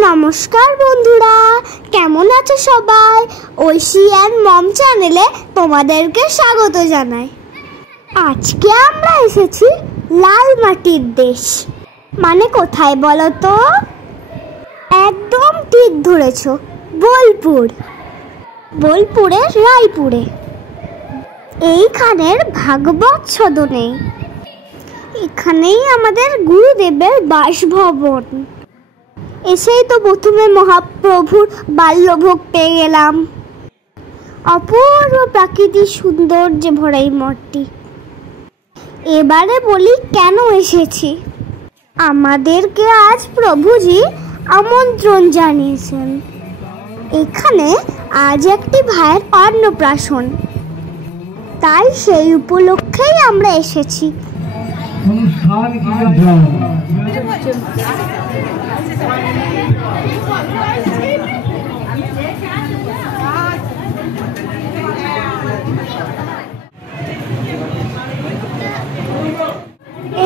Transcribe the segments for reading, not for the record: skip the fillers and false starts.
নমস্কার বন্ধুরা, কেমন আছো সবাই? ঐশী অ্যান্ড মম চ্যানেলে তোমাদেরকে স্বাগত জানাই। আজকে আমরা এসেছি লাল মাটির দেশ। মানে কোথায় বলো তো? একদম ঠিক ধরেছ, বোলপুর। বোলপুরের রায়পুরে। এইখানের ভাগবত সদনে, এখানেই আমাদের গুরুদেবের বাসভবন। এসেই তো প্রথমে মহাপ্রভুর বাল্যভোগ পেয়ে গেলাম। অপূর্ব প্রাকৃতিক সৌন্দর্যে ভরা এই মঠটি। এবারে বলি কেন এসেছি। আমাদেরকে আজ প্রভুজি আমন্ত্রণ জানিয়েছেন। এখানে আজ একটি ভাইয়ের অন্নপ্রাশন, তাই সেই উপলক্ষেই আমরা এসেছি।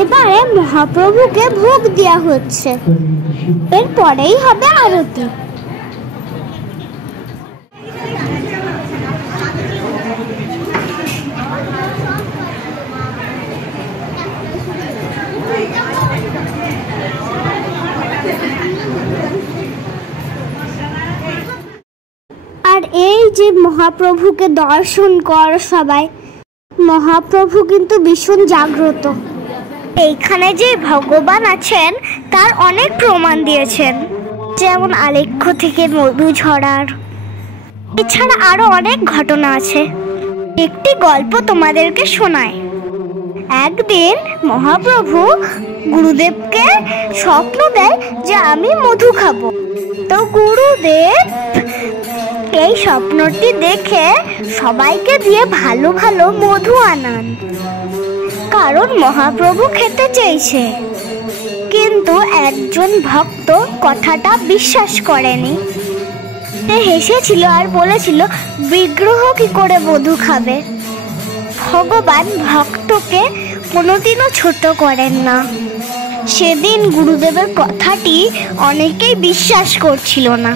এবারে মহাপ্রভুকে ভোগ দেওয়া হচ্ছে, এরপরেই হবে আরতি। আর এই যে মহাপ্রভুকে দর্শন কর সবাই, মহাপ্রভু কিন্তু ভীষণ জাগ্রত। এইখানে যে ভগবান আছেন তার অনেক প্রমাণ দিয়েছেন, যেমন আলেখ্য থেকে মধু ঝরার। এছাড়া আরো অনেক ঘটনা আছে। একটি গল্প তোমাদেরকে শোনায়। একদিন মহাপ্রভু গুরুদেবকে স্বপ্ন দেয় যে আমি মধু খাবো। তো গুরুদেব এই স্বপ্নটি দেখে সবাইকে দিয়ে ভালো ভালো মধু আনান, কারণ মহাপ্রভু খেতে চেয়েছে। কিন্তু একজন ভক্ত কথাটা বিশ্বাস করেনি। সে হেসেছিল আর বলেছিল, বিগ্রহ কি করে মধু খাবে? ভগবান ভক্তকে কোনোদিনও ছোট করেন না। সেদিন গুরুদেবের কথাটি অনেকেই বিশ্বাস করছিল না,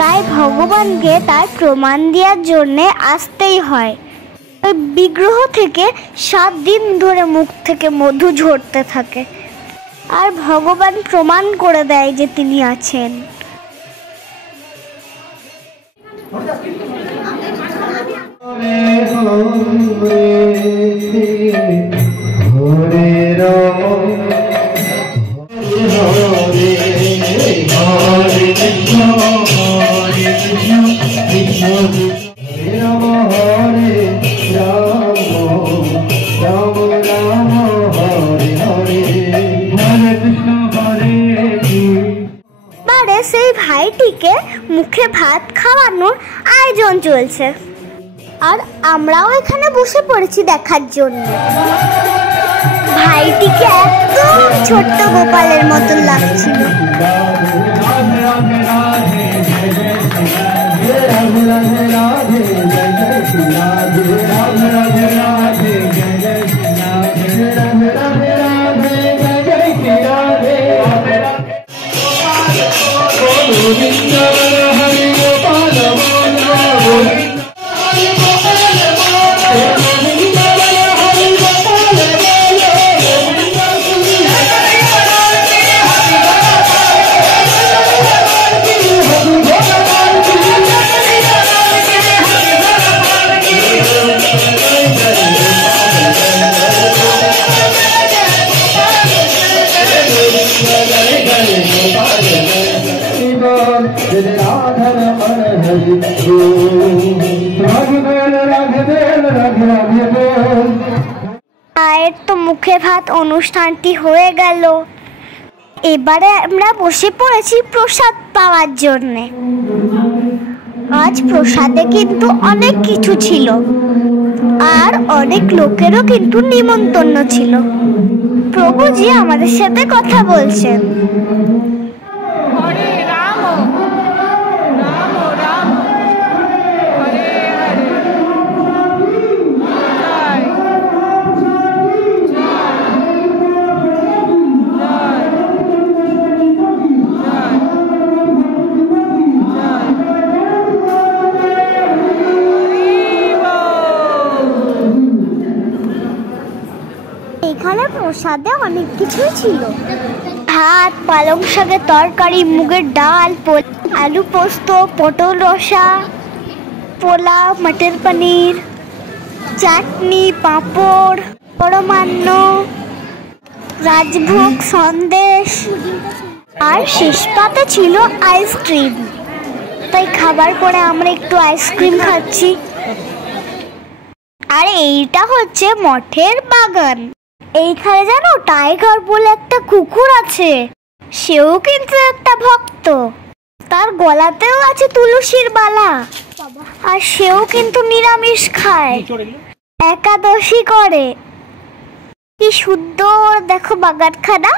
তাই ভগবানকে তার প্রমাণ দেওয়ার জন্যে আসতেই হয়। ওই বিগ্রহ থেকে 7 দিন ধরে মুখ থেকে মধু ঝরতে থাকে, আর ভগবান প্রমাণ করে দেয় যে তিনি আছেন। সেই ভাইটিকে মুখে ভাত খাওয়ানোর আয়োজন চলছে, আর আমরাও এখানে বসে পড়েছি দেখার জন্য। ভাইটিকে একদম ছোট্ট গোপালের মতন লাগছিল। মায়ের তো মুখে ভাত অনুষ্ঠানটি হয়ে গেল। এবারে আমরা বসে পড়েছি প্রসাদ পাওয়ার জন্যে। আজ প্রসাদে কিন্তু অনেক কিছু ছিল, আর অনেক লোকেরও কিন্তু নিমন্ত্রণ ছিল। প্রভুজি আমাদের সাথে কথা বলছেন। প্রসাদে অনেক কিছুই ছিল। ভাত, পালং শাকের তরকারি, মুগের ডাল, আলু পোস্ত, পটল রসা, পোলাও, মটর পনির, চাটনি, পাঁপড়, পরমান্ন, রাজভোগ, সন্দেশ, আর শেষ পাতে ছিল আইসক্রিম। তাই খাবার পরে আমরা একটু আইসক্রিম খাচ্ছি। আর এইটা হচ্ছে মঠের বাগান। এইখানে জানো টাইগার বলে একটা কুকুর আছে, সেও কিন্তু একটা ভক্ত। তার গলাতেও আছে তুলসীর মালা, আর সেও কিন্তু নিরামিষ খায়, একাদশী করে। কি সুন্দর দেখো বাগানখানা,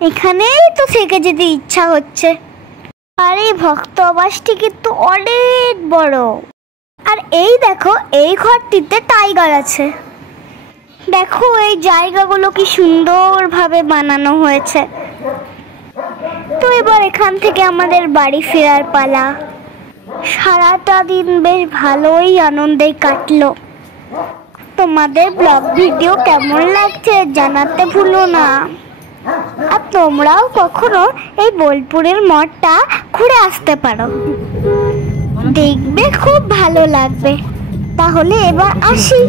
এখানেই তো থেকে যেতে ইচ্ছা হচ্ছে। আর এই ভক্ত আবাসটি কিন্তু অনেক বড়। আর এই দেখো, এই ঘরটিতে টাইগার আছে। দেখো এই জায়গাগুলো কি সুন্দরভাবে বানানো হয়েছে। তো এবার এখান থেকে আমাদের বাড়ি ফেরার পালা। সারাটা দিন বেশ ভালোই আনন্দে কাটলো। তোমাদের ব্লগ ভিডিও কেমন লাগছে জানাতে ভুলো না। আর তোমরাও কখনো এই বোলপুরের মঠটা ঘুরে আসতে পারো, দেখবে খুব ভালো লাগবে। তাহলে এবার আসি।